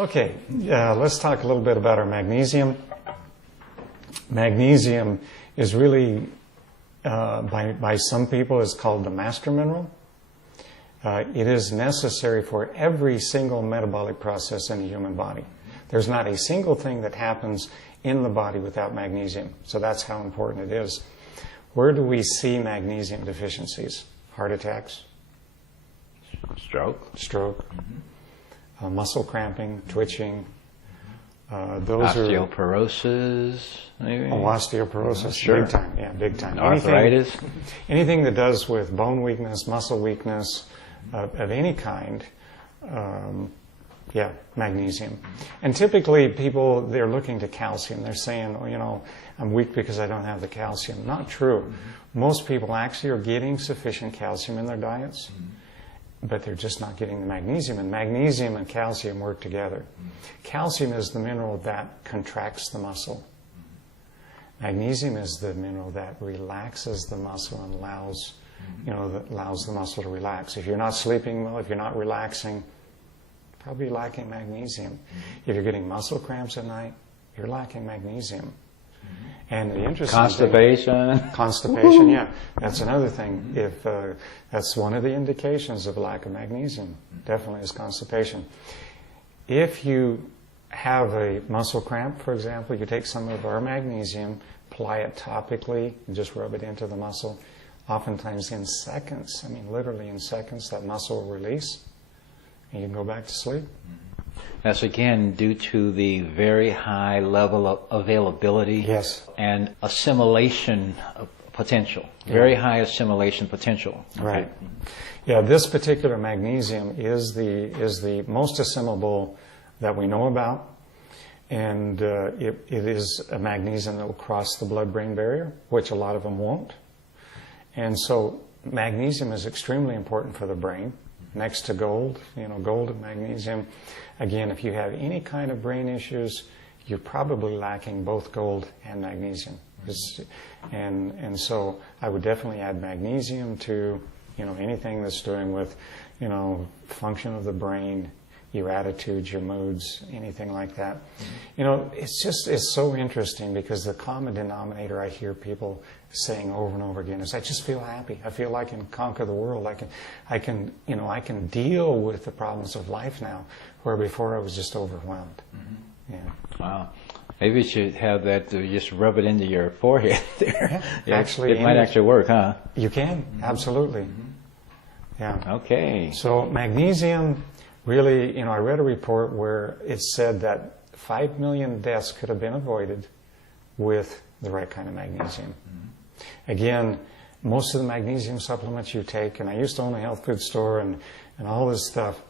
Okay, let's talk a little bit about our magnesium. Magnesium is really, by some people, is called the master mineral. It is necessary for every single metabolic process in the human body. There's not a single thing that happens in the body without magnesium. So that's how important it is. Where do we see magnesium deficiencies? Heart attacks? Stroke. Muscle cramping, twitching. Those osteoporosis, maybe? Osteoporosis, sure. Big time, yeah, big time. Arthritis? Anything that does with bone weakness, muscle weakness of any kind, magnesium. And typically people, they're looking to calcium. They're saying, I'm weak because I don't have the calcium. Not true. Most people actually are getting sufficient calcium in their diets, but they're just not getting the magnesium. And magnesium and calcium work together. Calcium is the mineral that contracts the muscle. Magnesium is the mineral that relaxes the muscle and allows the muscle to relax. If you're not sleeping well, if you're not relaxing, probably lacking magnesium. If you're getting muscle cramps at night, you're lacking magnesium. And the interesting constipation, yeah, that's another thing. If that's one of the indications of lack of magnesium, definitely is constipation. If you have a muscle cramp, for example, you take some of our magnesium, apply it topically, and just rub it into the muscle. Oftentimes in seconds, literally in seconds, that muscle will release, and you can go back to sleep. That's again due to the very high level of availability and assimilation potential. Very high assimilation potential. Right. Yeah, this particular magnesium is the most assimilable that we know about, and it is a magnesium that will cross the blood-brain barrier, which a lot of them won't. And so magnesium is extremely important for the brain, next to gold, gold and magnesium. Again, if you have any kind of brain issues, you're probably lacking both gold and magnesium. And so I would definitely add magnesium to, anything that's doing with, function of the brain, your attitudes, your moods, anything like that. It's so interesting because the common denominator I hear people saying over and over again is, I just feel happy. I feel like I can conquer the world. I can deal with the problems of life now, where before I was just overwhelmed. Yeah. Wow. Maybe you should have that, just rub it into your forehead there. Yeah, actually, it might actually work, huh? You can, absolutely. Yeah. Okay. So magnesium, really, I read a report where it said that 5 million deaths could have been avoided with the right kind of magnesium. Again, most of the magnesium supplements you take, and I used to own a health food store and all this stuff,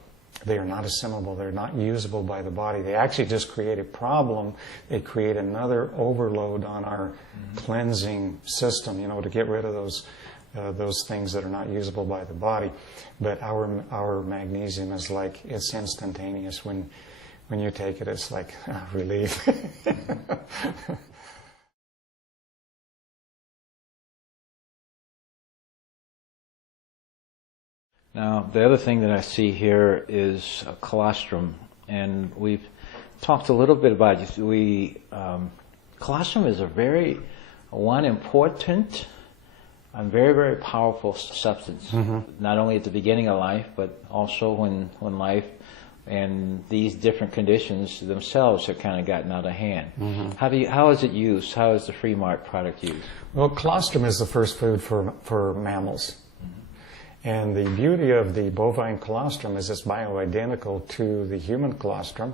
they are not assimilable. They're not usable by the body. They actually just create a problem. They create another overload on our cleansing system, to get rid of those things that are not usable by the body. But our magnesium is like, it's instantaneous. When you take it, it's like relief. Now, the other thing that I see here is colostrum, and we've talked a little bit about it. Colostrum is one important and very, very powerful substance, not only at the beginning of life, but also when life and these different conditions themselves have kind of gotten out of hand. How is it used? How is the Free Mark product used? Well, colostrum is the first food for mammals. And the beauty of the bovine colostrum is it's bioidentical to the human colostrum,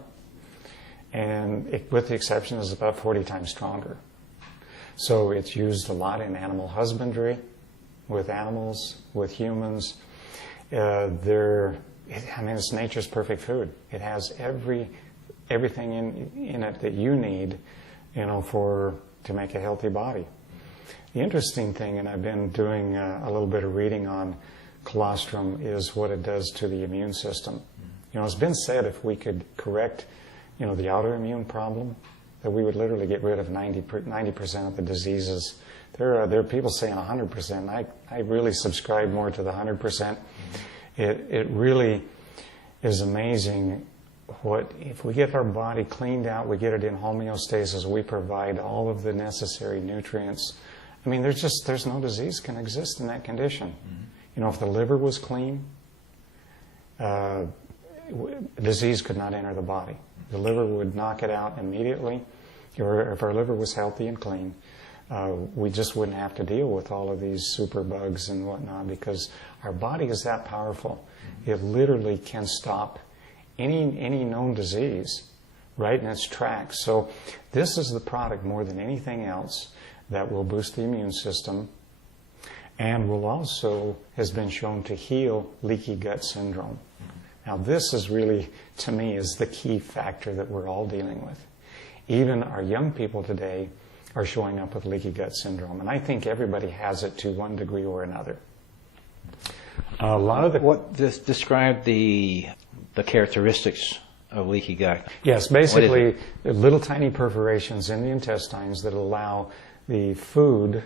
and with the exception is about 40 times stronger. So it's used a lot in animal husbandry, with animals, with humans. It's nature's perfect food. It has everything in it that you need, to make a healthy body. The interesting thing, and I've been doing a little bit of reading on colostrum, is what it does to the immune system. It's been said if we could correct, the autoimmune problem, that we would literally get rid of 90% of the diseases. There are people saying 100%. I really subscribe more to the 100%. It really is amazing if we get our body cleaned out, we get it in homeostasis, we provide all of the necessary nutrients. I mean, there's no disease can exist in that condition. Mm-hmm. You know, if the liver was clean, disease could not enter the body. The liver would knock it out immediately. Or if our liver was healthy and clean, we just wouldn't have to deal with all of these superbugs and whatnot, because our body is that powerful. It literally can stop any known disease right in its tracks. So this is the product more than anything else that will boost the immune system, and will also has been shown to heal leaky gut syndrome. Now this is really, to me, is the key factor that we're all dealing with. Even our young people today are showing up with leaky gut syndrome, and I think everybody has it to one degree or another. A lot of the describe the characteristics of leaky gut. Yes, basically little tiny perforations in the intestines that allow the food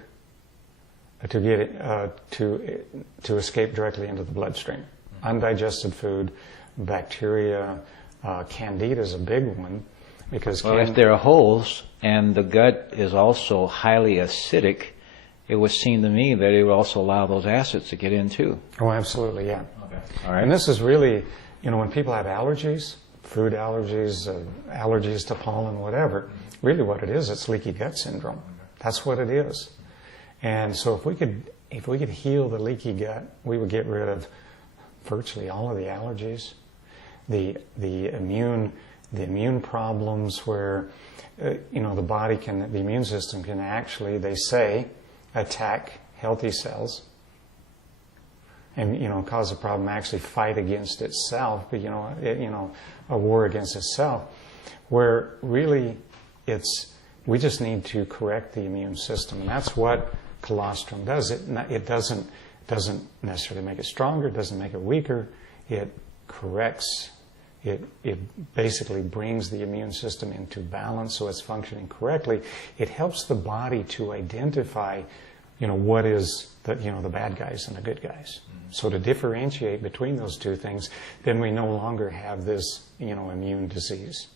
to get to escape directly into the bloodstream. Undigested food, bacteria, candida is a big one, because if there are holes and the gut is also highly acidic, it would seem to me that it would also allow those acids to get in too. Oh, absolutely, yeah. Okay. All right. And this is really, you know, when people have allergies, food allergies, allergies to pollen, whatever, really what it is, it's leaky gut syndrome. That's what it is. And so if we could heal the leaky gut, we would get rid of virtually all of the allergies, the immune problems where the immune system can actually, they say, attack healthy cells and cause a problem, actually fight against itself, but a war against itself, where really we just need to correct the immune system, and that's what colostrum does. It doesn't necessarily make it stronger, it doesn't make it weaker, it corrects. It basically brings the immune system into balance so it's functioning correctly. It helps the body to identify, what is the bad guys and the good guys. Mm-hmm. So to differentiate between those two things, then we no longer have this, immune disease.